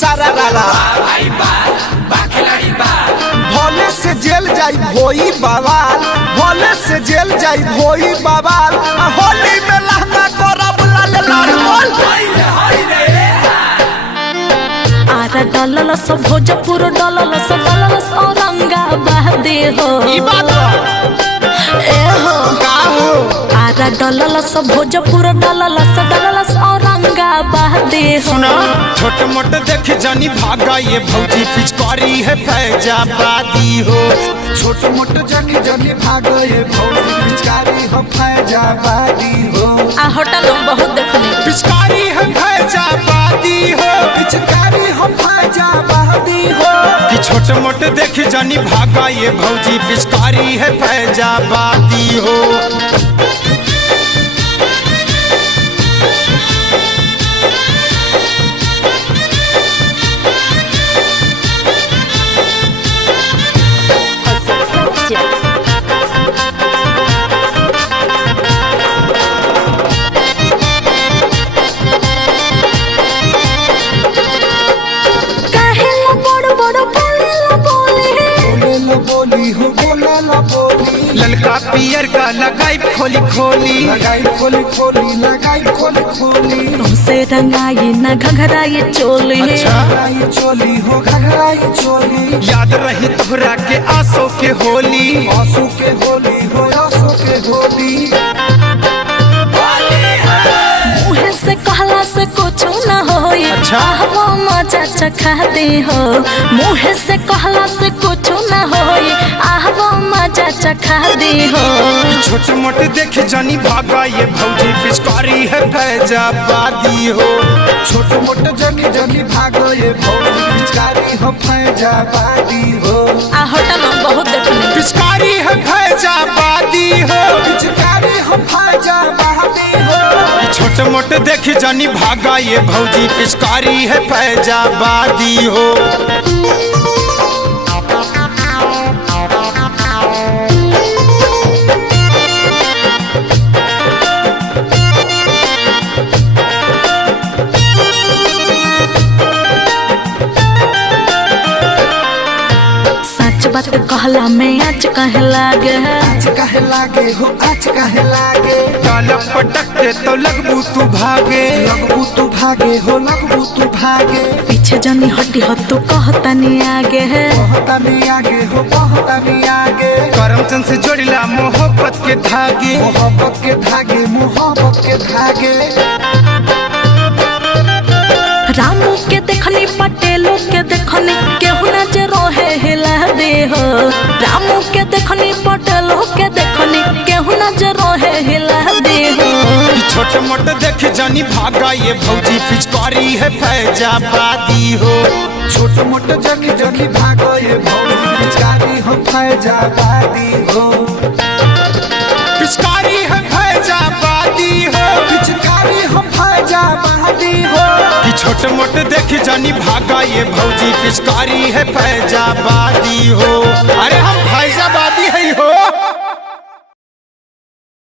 सारा रारा भाई बा खिलाड़ी बा भोले से जेल जाई भोई बवाल भोले से जेल जाई भोई बवाल होली में लहंगा करब लाल लाल आरा डललस भोजपुर डललस औरंगाबाद हो ई बात ए हो का हो आरा डललस भोजपुर डललस औरंगाबाद हो सुना छोटे मोटे देख जानी भागा ये भौजी पिचकारी है फैजाबादी हो छोटे मोटे जानी जानी भागा ये भौजी पिचकारी है फैजाबादी हो आ होटल में बहुत देखने पिचकारी है फैजाबादी हो पिचकारी है फैजाबादी हो कि छोटे मोटे देख जानी भागा ये भौजी पिचकारी है फैजाबादी हो ललका पियर का लगाई खोली खोली लगाई खोली खोली लगाई खोली खोली तुमसे रंगाई न घघराई चोली अच्छा ये चोली हो घघराई चोली याद रही तोहरा के आंसू के होली आंसू के होली हो आंसू के होली मुँह से कहला से कुछ न होई अच्छा। वो मजा चखा दे हो मुँह से कहला से कुछ न होई वो मजा चखा दे हो छोटे मोटे देखे जानी भागा ये भौजी पिचकारी है फैजाबादी हो छोटे मोटे जानी जानी भागा ये भौजी पिचकारी है फैजाबादी हो आ होटल में बहुत देखने पिचकारी है फैजाबादी हो पिचकारी है फैजाबादी हो छोटे मोटे देखे जानी भागा ये भौजी पिचकारी है फैजाबादी हो बात कहला में आज कहे लागे आज कहे लागे हो आज कहे लागे काला पटक तो लगबू तू भागे हो लगबू तू भागे पीछे जनी हटी हो तू कहता नहीं आगे है कहता नहीं आगे हो कहता नहीं आगे करमचंद से जोड़िला मोहब्बत के धागे मोहब्बत के धागे मोहब्बत के धागे रामू के देखनी पटेलों के देखनी केहू न जे रोहे हिला दे हो रामू के देखनी पटेलों के देखनी केहू न जे रोहे हिला दे हो छोटे मोटे देखे जानी भागा ये भौजी पिचकारी है फैजाबादी हो छोटे मोटे देखे जानी भागा ये भौजी पिचकारी है फैजाबादी हो पिचकारी है फैजाबादी हो पिचकारी है फैजाबादी हो कि छोटे मोटे देखे जानी भागा ये भौजी पिचकारी है फैजाबादी हो अरे हम फैजा